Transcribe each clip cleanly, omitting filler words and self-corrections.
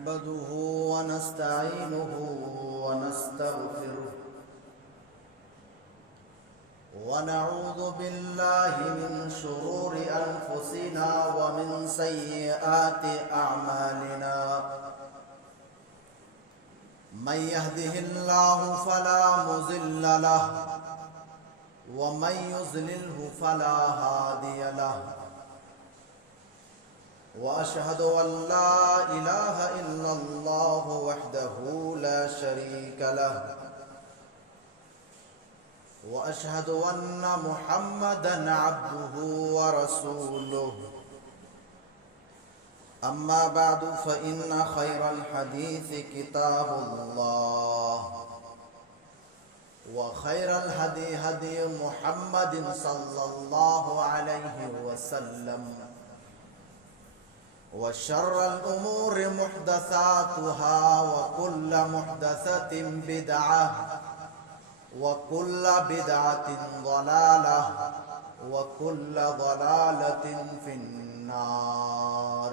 نحمده ونستعينه ونستغفره ونعوذ بالله من شرور أنفسنا ومن سيئات أعمالنا من يهده الله فلا مضل له ومن يضلله فلا هادي له وأشهد أن لا إله إلا الله وحده لا شريك له وأشهد أن محمدًا عبده ورسوله أما بعد فإن خير الحديث كتاب الله وخير الهدي هدي محمد صلى الله عليه وسلم وشر الأمور محدثاتها وكل محدثة بدعة وكل بدعة ضلالة وكل ضلالة في النار.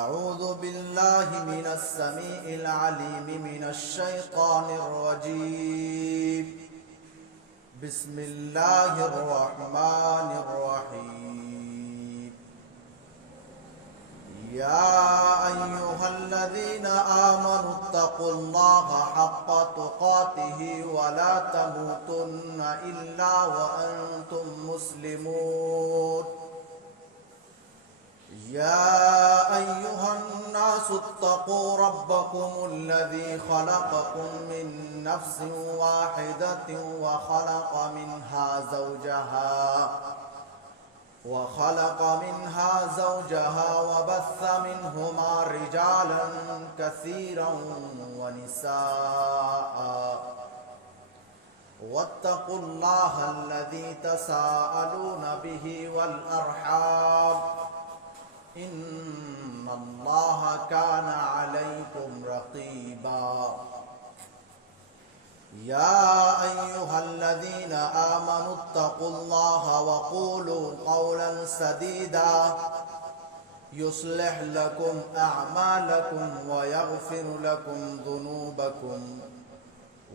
أعوذ بالله من السميع العليم من الشيطان الرجيم. بسم الله الرحمن الرحيم. يا أيها الذين آمنوا اتقوا الله حق تقاته ولا تموتن إلا وأنتم مسلمون. يا أيها الناس اتقوا ربكم الذي خلقكم من نفس واحدة وخلق منها زوجها وبث منهما رجالا كثيرا ونساء واتقوا الله الذي تساءلون به والأرحام إن الله كان عليكم رقيبا. يا أيها الذين آمنوا اتقوا الله وقولوا قولا سديدا يصلح لكم أعمالكم ويغفر لكم ذنوبكم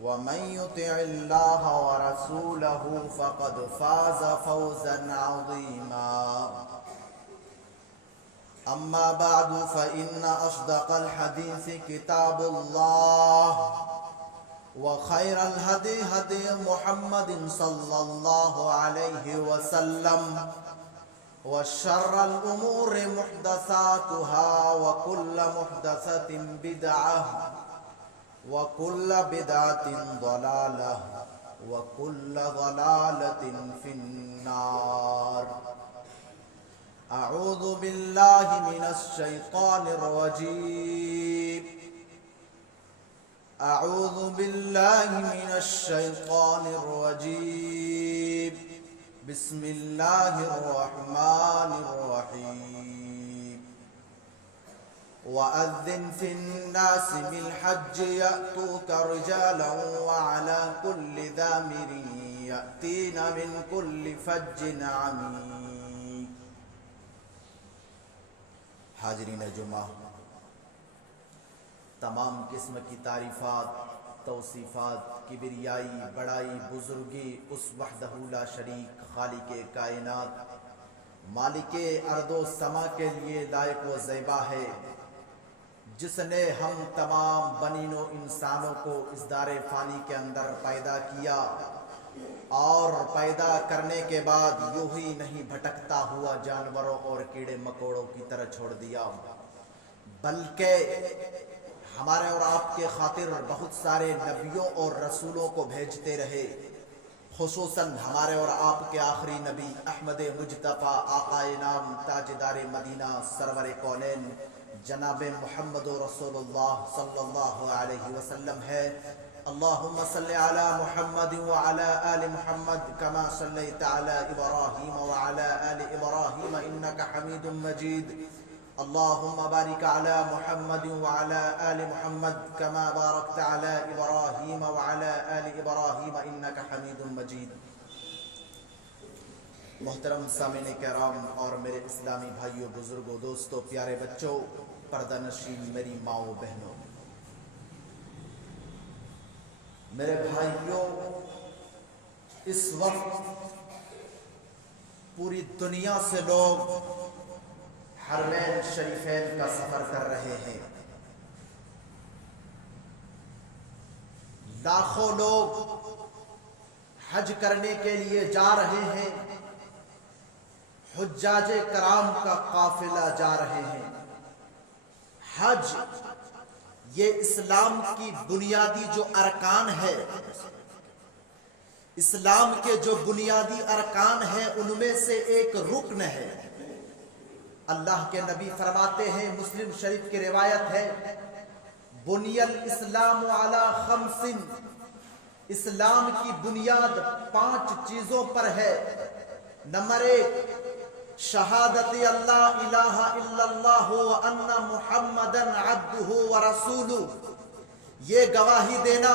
ومن يطع الله ورسوله فقد فاز فوزا عظيما. أما بعد فإن أصدق الحديث كتاب الله وخير الهدي هدي محمد صلى الله عليه وسلم وشر الأمور محدثاتها وكل محدثة بدعة وكل بدعة ضلالة وكل ضلالة في النار. أعوذ بالله من الشيطان الرجيم. أعوذ بالله من الشيطان الرجيم. بسم الله الرحمن الرحيم. وأذن في الناس بالحج يأتوك رجالا وعلى كل ضامر يأتين من كل فج عميق. حاضرین جمعہ، تمام قسم کی تعریفات، توصیفات، کبریائی، بڑائی، بزرگی اس وحدہ لا شریک خالق کائنات مالک ارض و سما کے لیے لائق و زیبا ہے، جس نے ہم تمام بنین و انسانوں کو اس دار فانی کے اندر پیدا کیا اور پیدا کرنے کے بعد یوں ہی نہیں بھٹکتا ہوا جانوروں اور کیڑے مکوڑوں کی طرح چھوڑ دیا، بلکہ ہمارے اور آپ کے خاطر بہت سارے نبیوں اور رسولوں کو بھیجتے رہے، خصوصاً ہمارے اور آپ کے آخری نبی احمد مجتبیٰ آقا نام تاجدار مدینہ سرور کونین جناب محمد رسول اللہ صلی اللہ علیہ وسلم ہے۔ اللہم صلی علی محمد وعلی آل محمد کما صلیت علی ابراہیم وعلی آل ابراہیم انکا حمید مجید۔ اللہم بارک علی محمد وعلی آل محمد کما بارکت علی ابراہیم وعلی آل ابراہیم انکا حمید مجید۔ محترم سامعین کرام اور میرے اسلامی بھائیوں، بزرگوں، دوستوں، پیارے بچوں، پردہ نشین میری ماؤں بہنوں، میرے بھائیوں، اس وقت پوری دنیا سے لوگ حرمین شریفین کا سفر کر رہے ہیں۔ لاکھوں لوگ حج کرنے کے لیے جا رہے ہیں، حجاج کرام کا قافلہ جا رہے ہیں۔ حج یہ اسلام کی بنیادی جو ارکان ہے، اسلام کے جو بنیادی ارکان ہیں ان میں سے ایک رکن ہے۔ اللہ کے نبی فرماتے ہیں، مسلم شریف کی روایت ہے، بنی الاسلام علی خمس، اسلام کی بنیاد 5 چیزوں پر ہے۔ نمبر 1، شہادت اللہ الہ الا اللہ وان محمدًا عبدہ ورسولہ، یہ گواہی دینا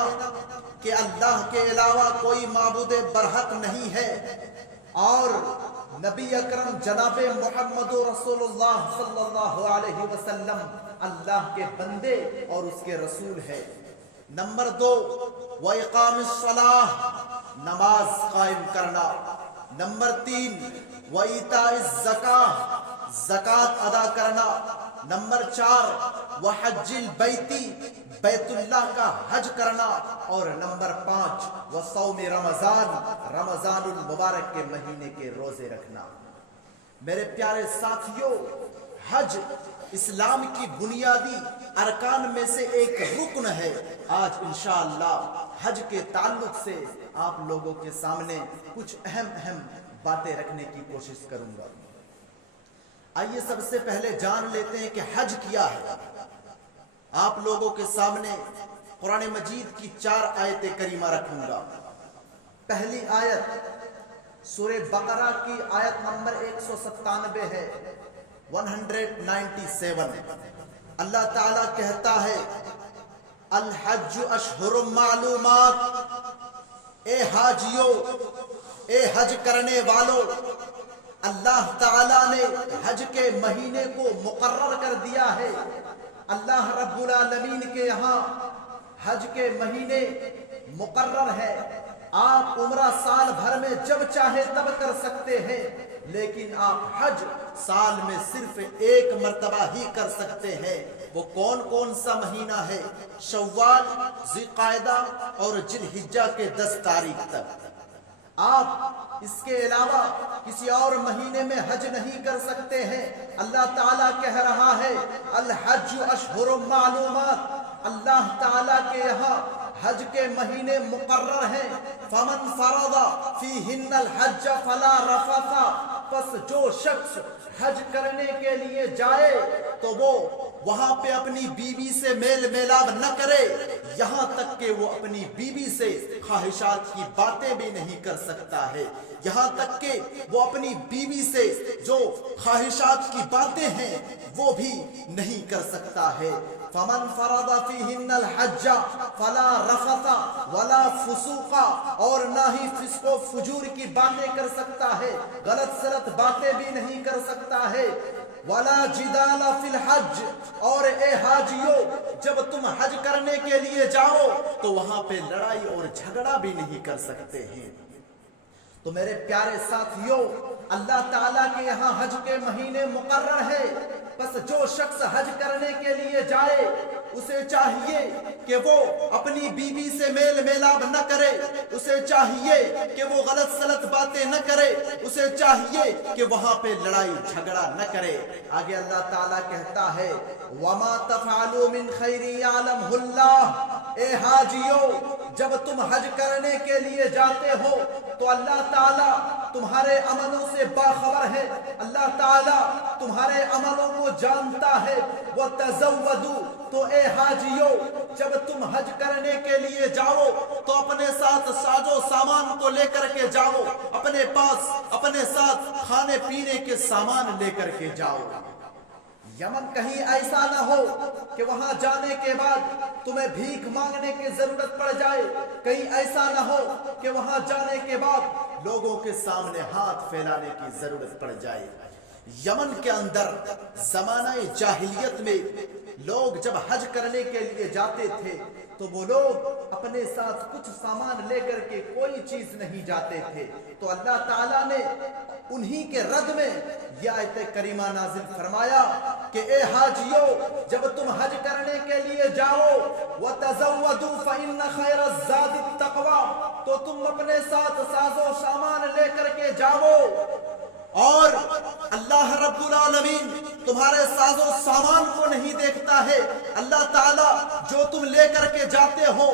کہ اللہ کے علاوہ کوئی معبود برحق نہیں ہے اور نبی اکرم جناب محمد رسول اللہ صلی اللہ علیہ وسلم اللہ کے بندے اور اس کے رسول ہے۔ نمبر 2، وَإِقَامِ الصَّلَاةِ، نماز قائم کرنا۔ نمبر 3، وَإِيتَاءِ الزَّكَاةِ، زکوٰۃ ادا کرنا۔ نمبر 4، وَحَجِّ الْبَيْتِ، بیت اللہ کا حج کرنا۔ اور نمبر 5، وَصَوْمِ رمضان، رمضان المبارک کے مہینے کے روزے رکھنا۔ میرے پیارے ساتھیوں، حج اسلام کی بنیادی ارکان میں سے ایک رکن ہے۔ آج انشاءاللہ حج کے تعلق سے آپ لوگوں کے سامنے کچھ اہم باتیں رکھنے کی کوشش کروں گا۔ آئیے سب سے پہلے جان لیتے ہیں کہ حج کیا ہے۔ آپ لوگوں کے سامنے قرآن مجید کی 4 آیتیں کریمہ رکھوں گا۔ پہلی آیت سورہ بقرہ کی آیت نمبر 197 ہے، 197۔ اللہ تعالیٰ کہتا ہے، الحج اشہر معلومات، اے حاجیوں، اے حج کرنے والوں، اللہ تعالیٰ نے حج کے مہینے کو مقرر کر دیا ہے۔ اللہ رب العالمین کے یہاں حج کے مہینے مقرر ہے۔ آپ عمرہ سال بھر میں جب چاہے تب کر سکتے ہیں، لیکن آپ حج سال میں صرف 1 مرتبہ ہی کر سکتے ہیں۔ وہ کون سا مہینہ ہے؟ شوال، ذی القعدہ اور ذی الحجہ کے 10 تاریخ تک۔ آپ اس کے علاوہ کسی اور مہینے میں حج نہیں کر سکتے ہیں۔ اللہ تعالیٰ کہہ رہا ہے، الحج اشہر معلومات، اللہ تعالیٰ کے یہاں حج کے مہینے مقرر ہیں۔ فمن فرض فیہن الحج فلا رفث، پس جو شخص حج کرنے کے لیے جائے تو وہ وہاں پہ اپنی بیوی سے میل میلاب نہ کرے، یہاں تک کہ وہ اپنی بیوی سے خواہشات کی باتیں بھی نہیں کر سکتا ہے، یہاں تک کہ وہ اپنی بیوی سے جو خواہشات کی باتیں ہیں وہ بھی نہیں کر سکتا ہے۔ فمن فرض فیہن الحج فلا رفث ولا فسوق، اور نہ ہی فسق و فجور کی باتیں کر سکتا ہے، غلط سلط باتیں بھی نہیں کر سکتا ہے۔ ولا جدال فی الحج، اور اے حاجیوں، جب تم حج کرنے کے لیے جاؤ تو وہاں پہ لڑائی اور جھگڑا بھی نہیں کر سکتے ہیں۔ تو میرے پیارے ساتھیوں، اللہ تعالیٰ کے یہاں حج کے مہینے مقرر ہے، بس جو شخص حج کرنے کے لیے جائے اسے چاہیے کہ وہ اپنی بیوی سے میل میلاب نہ کرے، اسے چاہیے کہ وہ غلط سلط باتیں نہ کرے، اسے چاہیے کہ وہاں پہ لڑائی جھگڑا نہ کرے۔ آگے اللہ تعالیٰ کہتا ہے، وَمَا تَفْعَلُوا مِنْ خَيْرٍ يَعْلَمْهُ اللَّهُ، اے حاجیوں، جب تم حج کرنے کے لیے جاتے ہو تو اللہ تعالیٰ تمہارے عملوں سے باخبر ہے، اللہ تعالیٰ تمہارے عملوں کو جانتا ہے۔ وَتَزَوَّدُوا، تو اے حاجیوں، جب تم حج کرنے کے لیے جاؤ تو اپنے ساتھ ساز و سامان کو لے کر کے جاؤ، اپنے پاس اپنے ساتھ کھانے پینے کے سامان لے کر کے جاؤ۔ یمن کہیں ایسا نہ ہو کہ وہاں جانے کے بعد تمہیں بھیک مانگنے کی ضرورت پڑ جائے، کہیں ایسا نہ ہو کہ وہاں جانے کے بعد لوگوں کے سامنے ہاتھ پھیلانے کی ضرورت پڑ جائے۔ یمن کے اندر زمانہ جاہلیت میں لوگ جب حج کرنے کے لیے جاتے تھے تو وہ لوگ اپنے ساتھ کچھ سامان لے کر کے کوئی چیز نہیں جاتے تھے، تو اللہ تعالیٰ نے انہی کے رد میں یہ آیت کریمہ نازل فرمایا کہ اے حاجیو، جب تم حج کرنے کے لیے جاؤ وَتَزَوَّدُوا فَإِنَّ خَيْرَ الزَّادِ التَّقْوَىٰ، تو تم اپنے ساتھ ساز و سامان لے کر کے جاؤ، اور اللہ رب العالمین تمہارے ساز و سامان کو نہیں دیکھتا ہے، اللہ تعالیٰ جو تم لے کر کے جاتے ہو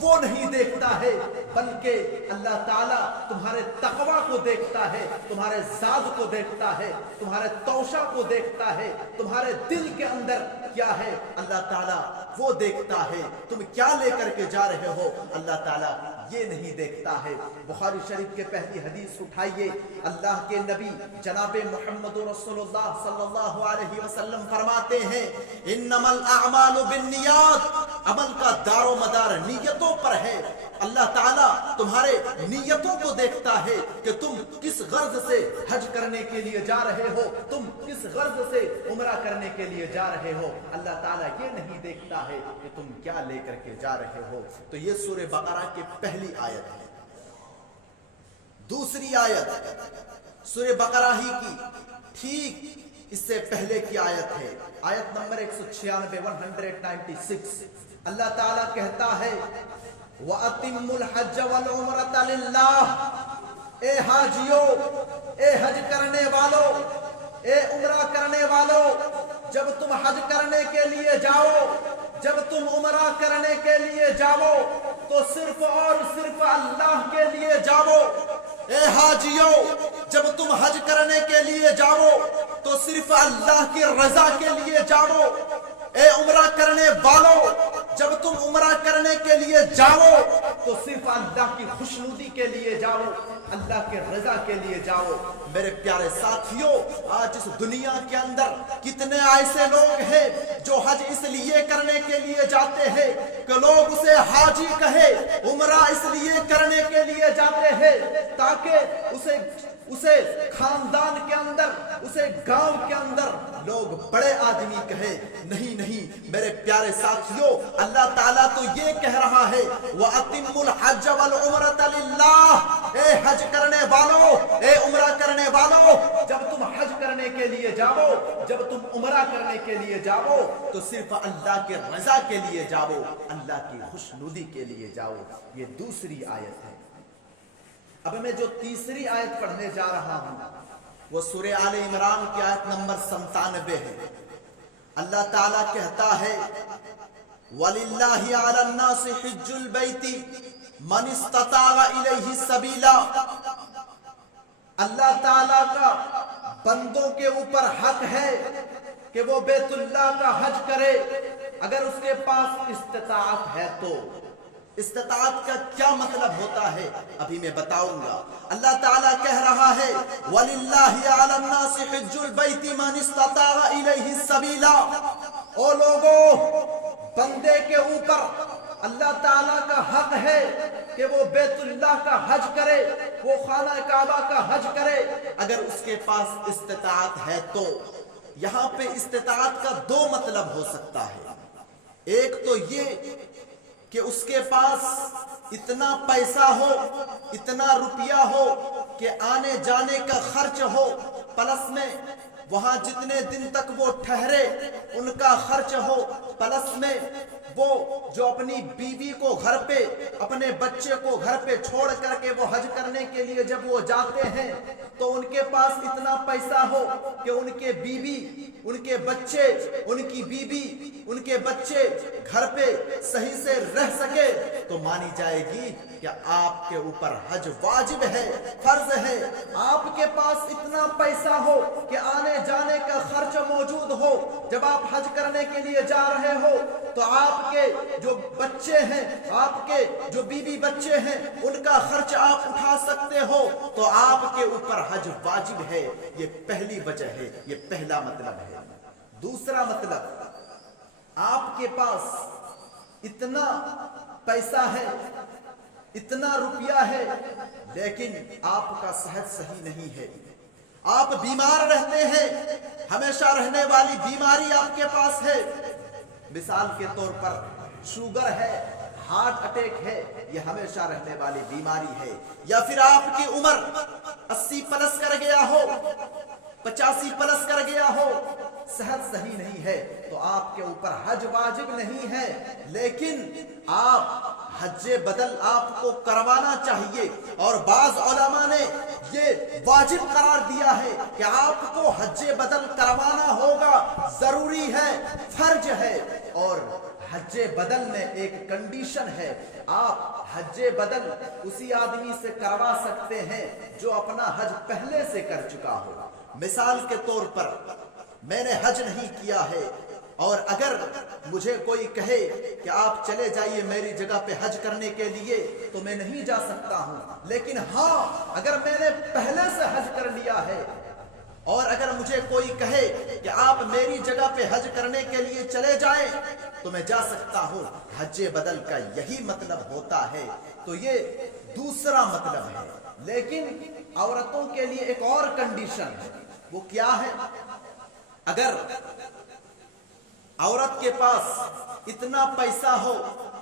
وہ نہیں دیکھتا ہے، بلکہ اللہ تعالیٰ تمہارے تقوی کو دیکھتا ہے، تمہارے زاد کو دیکھتا ہے، تمہارے توشہ کو دیکھتا ہے، تمہارے دل کے اندر کیا ہے اللہ تعالیٰ وہ دیکھتا ہے، تم کیا لے کر کے جا رہے ہو اللہ تعالیٰ یہ نہیں دیکھتا ہے۔ بخاری شریف کے پہلی حدیث اٹھائیے، اللہ کے نبی جناب محمد رسول اللہ صلی اللہ علیہ وسلم فرماتے ہیں انما الاعمال بالنیات، عمل کا دار و مدار نیتوں پر ہے، اللہ تعالیٰ تمہارے نیتوں کو دیکھتا ہے کہ تم کس غرض سے حج کرنے کے لیے جا رہے ہو، تم کس غرض سے عمرہ کرنے کے لیے جا رہے ہو، اللہ تعالیٰ یہ نہیں دیکھتا ہے کہ تم کیا لے کر کے جا رہے ہو۔ تو یہ سورہ بقرہ کی پہلی آیت ہے۔ دوسری آیت سورہ بقرہ ہی کی ٹھیک اس سے پہلے کی آیت ہے، آیت نمبر 196 196۔ اللہ تعالیٰ کہتا ہے وَأَتِمُّ الْحَجَّ وَالْعُمْرَةَ لِلَّهِ، اے حاجیو، اے حج کرنے والو، اے عمرہ کرنے والو، جب تم حج کرنے کے لیے جاؤ، جب تم عمرہ کرنے کے لیے جاؤ تو صرف اور صرف اللہ کے لیے جاؤ۔ اے حاجیو، جب تم حج کرنے کے لیے جاؤ تو صرف اللہ کی رضا کے لیے جاؤ۔ اے عمرہ کرنے والو، جب تم عمرہ کرنے کے لیے جاؤ تو صرف اللہ کی خوشنودی کے لیے جاؤ، اللہ کے رضا کے لیے جاؤ۔ میرے پیارے ساتھیوں، آج اس دنیا کے اندر کتنے ایسے لوگ ہیں جو حج اس لیے کرنے کے لیے جاتے ہیں کہ لوگ اسے حاجی کہے، عمرہ اس لیے کرنے کے لیے جاتے ہیں تاکہ اسے خاندان کے اندر، اسے گاؤں کے اندر لوگ بڑے آدمی کہے۔ نہیں نہیں میرے پیارے ساتھیوں، اللہ تعالیٰ تو یہ کہہ رہا ہے وَأَتِمُّ الْحَجَّ وَالْعُمْرَةَ لِلَّهِ، اے حج کرنے والوں، اے عمرہ کرنے والوں، جب تم حج کرنے کے لیے جاؤ، جب تم عمرہ کرنے کے لیے جاؤ تو صرف اللہ کے رضا کے لیے جاؤ، اللہ کی خوشنودی کے لیے جاؤ۔ یہ دوسری آیت ہے۔ اب میں جو تیسری آیت پڑھنے جا رہا ہوں وہ سورہ آل عمران کی آیت نمبر 97 ہے۔ اللہ تعالیٰ کہتا ہے وَلِلَّهِ عَلَى النَّاسِ حِجُّ الْبَيْتِ مَنِ اسْتَطَاعَ إِلَيْهِ سَبِيلًا، اللہ تعالیٰ کا بندوں کے اوپر حق ہے کہ وہ بیت اللہ کا حج کرے اگر اس کے پاس استطاعت ہے تو۔ استطاعت کا کیا مطلب ہوتا ہے ابھی میں بتاؤں گا۔ اللہ تعالیٰ کہہ رہا ہے وَلِلَّهِ عَلَى النَّاسِ حِجُّ الْبَيْتِ مَنِ اسْتَطَاعَ إِلَيْهِ سَبِيلًا، او لوگوں، بندے کے اوپر اللہ تعالیٰ کا حق ہے کہ وہ بیت اللہ کا حج کرے، وہ خانہ کعبہ کا حج کرے اگر اس کے پاس استطاعت ہے تو۔ یہاں پہ استطاعت کا دو مطلب ہو سکتا ہے، ایک تو یہ کہ اس کے پاس اتنا پیسہ ہو، اتنا روپیہ ہو کہ آنے جانے کا خرچ ہو، پلس میں وہاں جتنے دن تک وہ ٹھہرے ان کا خرچ ہو، پلس میں وہ جو اپنی بیوی کو گھر پہ، اپنے بچے کو گھر پہ چھوڑ کر کے وہ حج کرنے کے لیے جب وہ جاتے ہیں تو ان کے پاس اتنا پیسہ ہو کہ ان کے بیوی، ان کے بچے، ان کی بیوی، ان کے بچے گھر پہ صحیح سے رہ سکے تو مانی جائے گی کہ آپ کے اوپر حج واجب ہے، فرض ہے۔ آپ کے پاس اتنا پیسہ ہو کہ آنے جانے کا خرچ موجود ہو، جب آپ حج کرنے کے لیے جا رہے ہو تو آپ کے جو بچے ہیں، آپ کے جو بیوی بچے ہیں، ان کا خرچ آپ اٹھا سکتے ہو تو آپ کے اوپر حج واجب ہے۔ یہ پہلی وجہ ہے، یہ پہلا مطلب ہے۔ دوسرا مطلب، آپ کے پاس اتنا پیسہ ہے، اتنا روپیہ ہے، لیکن آپ کا صحت صحیح نہیں ہے، آپ بیمار رہتے ہیں، ہمیشہ رہنے والی بیماری آپ کے پاس ہے، مثال کے طور پر شوگر ہے، ہارٹ اٹیک ہے، یہ ہمیشہ رہنے والی بیماری ہے، یا پھر آپ کی عمر 80 پلس کر گیا ہو، 85 پلس کر گیا ہو، صحت صحیح نہیں ہے، تو آپ کے اوپر حج واجب نہیں ہے، لیکن آپ حج بدل آپ کو کروانا چاہیے، اور بعض علماء نے یہ واجب قرار دیا ہے کہ آپ کو حج بدل کروانا ہوگا، ضروری ہے، فرض ہے، اور حج بدل میں ایک کنڈیشن ہے، آپ حج بدل اسی آدمی سے کروا سکتے ہیں جو اپنا حج پہلے سے کر چکا ہو۔ مثال کے طور پر میں نے حج نہیں کیا ہے، اور اگر مجھے کوئی کہے کہ آپ چلے جائیے میری جگہ پہ حج کرنے کے لیے، تو میں نہیں جا سکتا ہوں، لیکن ہاں اگر میں نے پہلے سے حج کر لیا ہے، اور اگر مجھے کوئی کہے کہ آپ میری جگہ پہ حج کرنے کے لیے چلے جائیں تو میں جا سکتا ہوں۔ حج بدل کا یہی مطلب ہوتا ہے، تو یہ دوسرا مطلب ہے، لیکن عورتوں کے لیے ایک اور کنڈیشن ہے، وہ کیا ہے؟ اگر عورت کے پاس اتنا پیسہ ہو،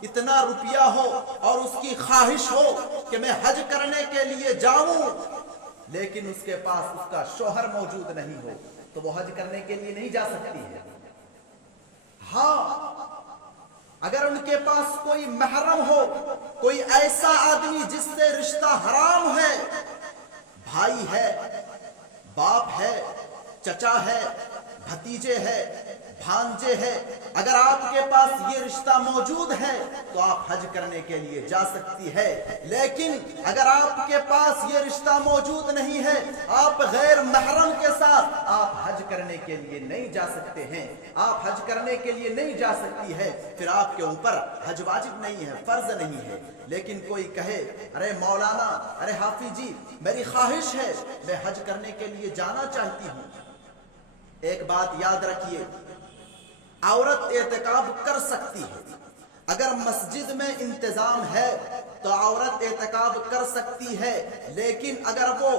اتنا روپیہ ہو، اور اس کی خواہش ہو کہ میں حج کرنے کے لیے جاؤں، لیکن اس کے پاس اس کا شوہر موجود نہیں ہو، تو وہ حج کرنے کے لیے نہیں جا سکتی ہے۔ ہاں اگر ان کے پاس کوئی محرم ہو، کوئی ایسا آدمی جس سے رشتہ حرام ہے، بھائی ہے، باپ ہے، چچا ہے، بھتیجے ہے، بھانجے ہے، اگر آپ کے پاس یہ رشتہ موجود ہے تو آپ حج کرنے کے لیے جا سکتی ہے، لیکن اگر آپ کے پاس یہ رشتہ موجود نہیں ہے، آپ غیر محرم کے ساتھ آپ حج کرنے کے لیے نہیں جا سکتے ہیں، آپ حج کرنے کے لیے نہیں جا سکتی ہے، پھر آپ کے اوپر حج واجب نہیں ہے، فرض نہیں ہے۔ لیکن کوئی کہے ارے مولانا، ارے حافظ جی، میری خواہش ہے، میں حج کرنے کے لیے جانا چاہتی ہوں، ایک بات یاد رکھیے، عورت اعتکاف کر سکتی ہے، اگر مسجد میں انتظام ہے تو عورت اعتکاف کر سکتی ہے، لیکن اگر وہ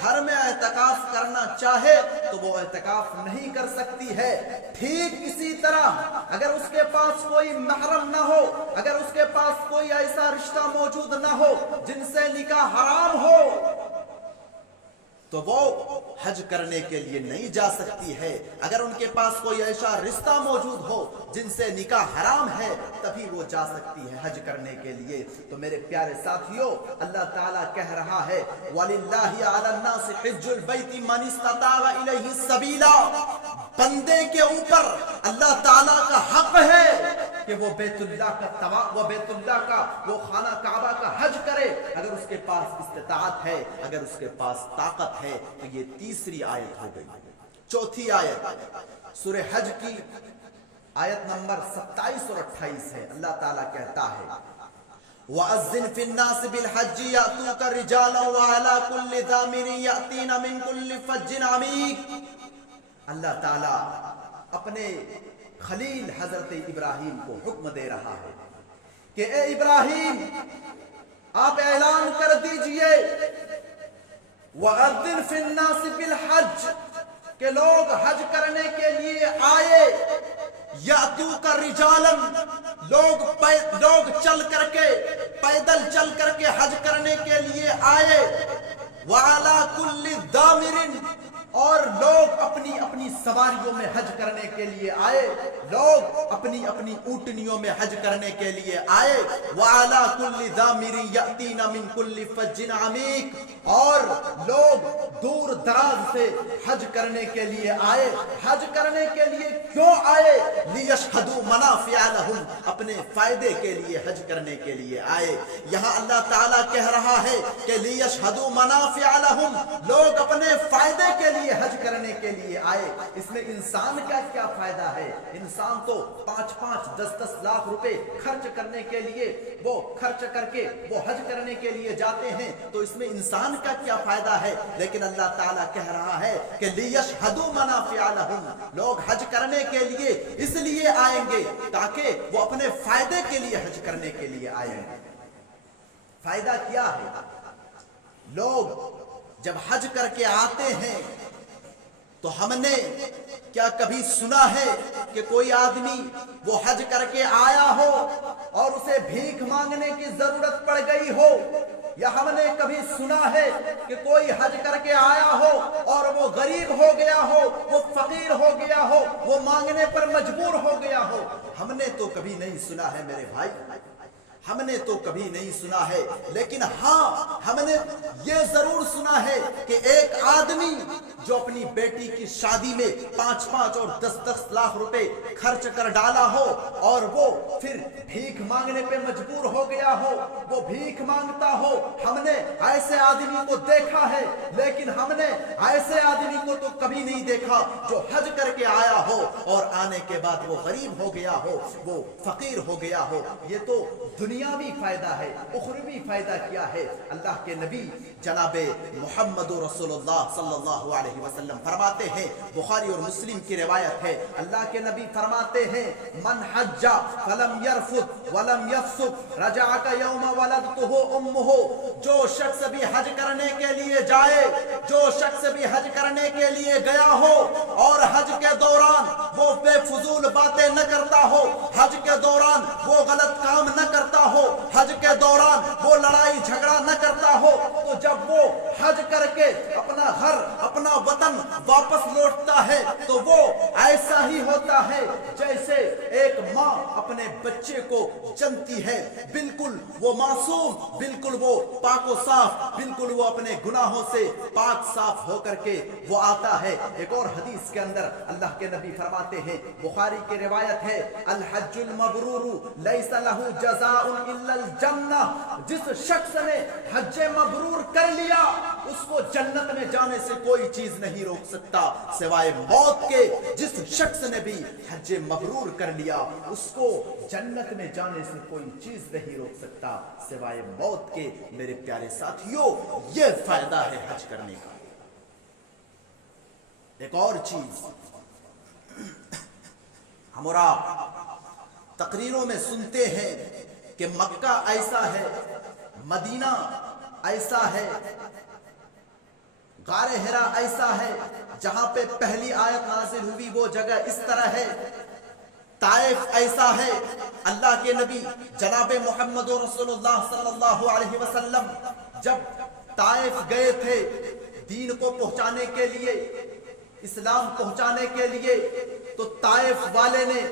گھر میں اعتکاف کرنا چاہے تو وہ اعتکاف نہیں کر سکتی ہے۔ ٹھیک اسی طرح اگر اس کے پاس کوئی محرم نہ ہو، اگر اس کے پاس کوئی ایسا رشتہ موجود نہ ہو جن سے نکاح حرام ہو، تو وہ حج کرنے کے لیے نہیں جا سکتی ہے۔ اگر ان کے پاس کوئی ایسا رشتہ موجود ہو جن سے نکاح حرام ہے، تبھی وہ جا سکتی ہے حج کرنے کے لیے۔ تو میرے پیارے ساتھیوں، اللہ تعالیٰ کہہ رہا ہے وَلِلَّهِ عَلَى النَّاسِ حِجُّ الْبَيْتِ مَنِ اسْتَطَاعَ إِلَيْهِ سَبِيلًا، بندے کے اوپر اللہ تعالیٰ کا حق ہے کہ وہ بیت اللہ کا طواف، وہ بیت اللہ کا، وہ خانہ کعبہ کا حج کرے، اگر اس کے پاس استطاعت ہے، اگر اس کے پاس طاقت ہے۔ تو یہ تیسری آیت ہو گئی۔ چوتھی آیت سورہ حج کی آیت نمبر 27 اور 28 ہے، اللہ تعالیٰ کہتا ہے وَأَذِّنْ فِي النَّاسِ بِالْحَجِّ يَأْتُوكَ رِجَالًا وَعَلَى كُلِّ ضَامِرٍ يَأْتِينَ مِنْ كُلِّ فَجٍّ عَمِيقٍ۔ اللہ تعالیٰ اپنے خلیل حضرت ابراہیم کو حکم دے رہا ہے کہ اے ابراہیم، آپ اعلان کر دیجئے وَأَذِّنْ فِي النَّاسِ بِالْحَجِّ، کہ لوگ حج کرنے کے لیے آئے، یاتوک رجالاً، لوگ چل کر کے، پیدل چل کر کے حج کرنے کے لیے آئے، وَعَلَى كُلِّ ضَامِرٍ، اور لوگ اپنی اپنی سواریوں میں حج کرنے کے لیے آئے، لوگ اپنی اپنی اونٹنیوں میں حج کرنے کے لیے آئے، وَعَلَى كُلِّ ضَامِرٍ يَأْتِينَ مِنْ كُلِّ فَجٍّ عَمِيقٍ، اور لوگ دور دراز سے حج کرنے کے لیے آئے۔ حج کرنے کے لیے کیوں آئے؟ لِيَشْهَدُوا مَنَافِعَ لَهُمْ، اپنے فائدے کے لیے حج کرنے کے لیے آئے۔ یہاں اللہ تعالیٰ کہہ رہا ہے کہ لِيَشْهَدُوا مَنَافِعَ لَهُمْ، لوگ اپنے فائدے کے لیے حج کرنے کے لیے آئے۔ اس میں انسان کا کیا فائدہ ہے؟ انسان تو 5-5 10-10 لاکھ روپے خرچ کرنے کے لیے وہ خرچ کر کے وہ حج کرنے کے لیے جاتے ہیں، تو اس میں انسان کا کیا فائدہ ہے؟ لیکن اللہ تعالیٰ کہہ رہا ہے کہ لِيَشْهَدُوا مَنَافِعَ لَهُمْ، لوگ حج کرنے کے لیے اس لیے آئیں گے تاکہ وہ اپنے فائدے کے لیے حج کرنے کے لیے آئیں گے۔ فائدہ کیا ہے؟ لوگ جب حج کر کے آتے ہیں تو ہم نے کیا کبھی سنا ہے کہ کوئی آدمی وہ حج کر کے آیا ہو اور اسے بھیک مانگنے کی ضرورت پڑ گئی ہو؟ یا ہم نے کبھی سنا ہے کہ کوئی حج کر کے آیا ہو اور وہ غریب ہو گیا ہو، وہ فقیر ہو گیا ہو، وہ مانگنے پر مجبور ہو گیا ہو؟ ہم نے تو کبھی نہیں سنا ہے میرے بھائی، ہم نے تو کبھی نہیں سنا ہے۔ لیکن ہاں، ہم نے یہ ضرور سنا ہے کہ ایک آدمی جو اپنی بیٹی کی شادی میں 5-5 اور 10-10 لاکھ روپے خرچ کر ڈالا ہو اور وہ پھر بھیک مانگنے پہ مجبور ہو گیا ہو، وہ بھیک مانگتا ہو، ہم نے ایسے آدمی کو دیکھا ہے۔ لیکن ہم نے ایسے آدمی کو تو کبھی نہیں دیکھا جو حج کر کے آیا ہو اور آنے کے بعد وہ غریب ہو گیا ہو، وہ فقیر ہو گیا ہو۔ یہ تو دنیاوی فائدہ ہے، اخروی فائدہ کیا ہے؟ اللہ کے نبی جناب محمد رسول اللہ صلی اللہ علیہ وسلم فرماتے ہیں، بخاری اور مسلم کی روایت ہے، اللہ کے نبی فرماتے ہیں، من حج فلم یرفث ولم یفسق رجع کیوم ولدتہ امہ۔ جو شخص بھی حج کرنے کے لیے جائے، جو شخص بھی حج کرنے کے لیے گیا ہو اور حج کے دوران وہ بے فضول باتیں نہ کرتا ہو، حج کے دوران وہ غلط کام نہ کرتا ہو، حج کے دوران وہ لڑائی جھگڑا نہ کرتا ہو، تو جب وہ حج کر کے اپنا گھر اپنا وطن واپس لوٹتا ہے تو وہ ایسا ہی ہوتا ہے جیسے ایک ماں اپنے بچے کو جنتی ہے، بالکل وہ معصوم، بالکل وہ پاک و صاف، بالکل وہ اپنے گناہوں سے پاک صاف ہو کر کے وہ آتا ہے۔ ایک اور حدیث کے اندر اللہ کے نبی فرماتے ہیں، بخاری کی روایت ہے، الحج المبرور لیس لہ جزاء الا الجنہ۔ جس شخص نے حج مبرور کر لیا اس کو جنت میں جانے سے کوئی چیز نہیں روک سکتا سوائے موت کے۔ جس شخص نے بھی حج مبرور کر لیا اس کو جنت میں جانے سے کوئی چیز نہیں روک سکتا سوائے موت کے۔ میرے پیارے ساتھیوں، یہ فائدہ ہے حج کرنے کا۔ ایک اور چیز ہم اور آپ تقریروں میں سنتے ہیں کہ مکہ ایسا ہے، مدینہ ایسا ہے، غار حرا ایسا ہے، جہاں پہ پہلی آیت نازل ہوئی وہ جگہ اس طرح ہے، طائف ایسا ہے۔ اللہ کے نبی جناب محمد رسول اللہ صلی اللہ علیہ وسلم جب طائف گئے تھے دین کو پہنچانے کے لیے، اسلام پہنچانے کے لیے، تو طائف والے نے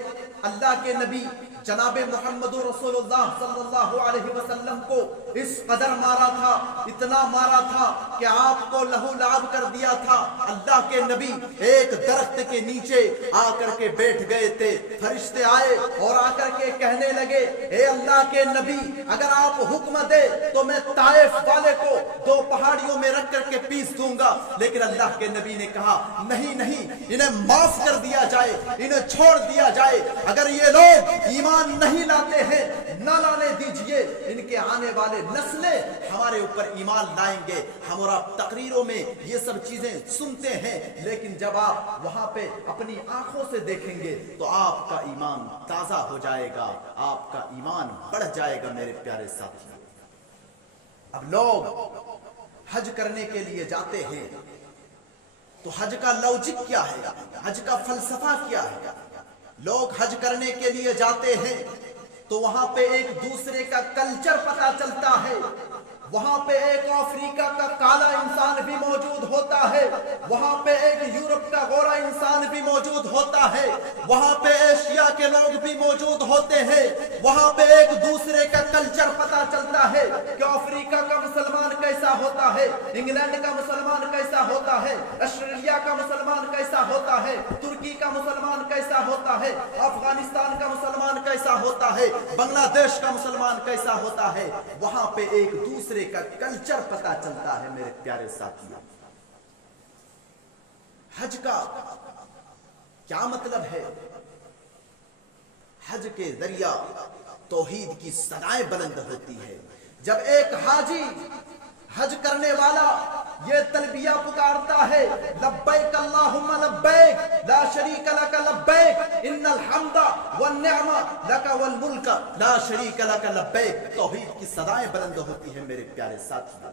اللہ کے نبی جناب محمد رسول اللہ صلی اللہ علیہ وسلم کو اس قدر مارا تھا، اتنا مارا تھا کہ آپ کو لہو لعاب کر دیا تھا۔ اللہ کے نبی ایک درخت کے نیچے آ کر کے بیٹھ گئے تھے، فرشتے آئے اور آ کر کے کہنے لگے، اے اللہ کے نبی اگر آپ حکم دے تو میں طائف والے کو 2 پہاڑیوں میں رکھ کر کے پیس دوں گا۔ لیکن اللہ کے نبی نے کہا نہیں نہیں، انہیں معاف کر دیا جائے، انہیں چھوڑ دیا جائے، اگر یہ لوگ ایمان نہیں لاتے ہیں نہ لانے دیجئے، ان کے آنے والے نسلیں ہمارے اوپر ایمان لائیں گے۔ ہم اور آپ تقریروں میں یہ سب چیزیں سنتے ہیں، لیکن جب آپ وہاں پہ اپنی آنکھوں سے دیکھیں گے تو آپ کا ایمان تازہ ہو جائے گا، آپ کا ایمان بڑھ جائے گا میرے پیارے ساتھی۔ اب لوگ حج کرنے کے لیے جاتے ہیں تو حج کا لوجک کیا ہے، حج کا فلسفہ کیا ہے؟ لوگ حج کرنے کے لیے جاتے ہیں تو وہاں پہ ایک دوسرے کا کلچر پتہ چلتا ہے، وہاں پہ ایک افریقہ کا کالا انسان بھی موجود ہوتا ہے، وہاں پہ ایک یورپ کا گورا انسان بھی موجود ہوتا ہے، وہاں پہ ایشیا کے لوگ بھی موجود ہوتے ہیں، وہاں پہ ایک دوسرے کا کلچر پتہ چلتا ہے کہ افریقہ کا مسلمان کیسا ہوتا ہے، انگلینڈ کا مسلمان کیسا ہوتا ہے، آسٹریلیا کا مسلمان کیسا ہوتا ہے، ترکی کا مسلمان کیسا ہوتا ہے، افغانستان کا مسلمان کیسا ہوتا ہے، بنگلہ دیش کا مسلمان کیسا ہوتا ہے۔ وہاں پہ ایک دوسرے کا کلچر پتہ چلتا ہے میرے پیارے ساتھیوں۔ حج کا کیا مطلب ہے؟ حج کے ذریعہ توحید کی صدائیں بلند ہوتی ہے۔ جب ایک حاجی حج کرنے والا یہ تلبیہ پکارتا ہے، لبیک اللہم لبیک لا شریک لک لبیک ان الحمد والنعمہ لک والملک لا شریک لک لبیک، توحید کی صدائیں بلند ہوتی ہیں میرے پیارے ساتھیوں۔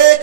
1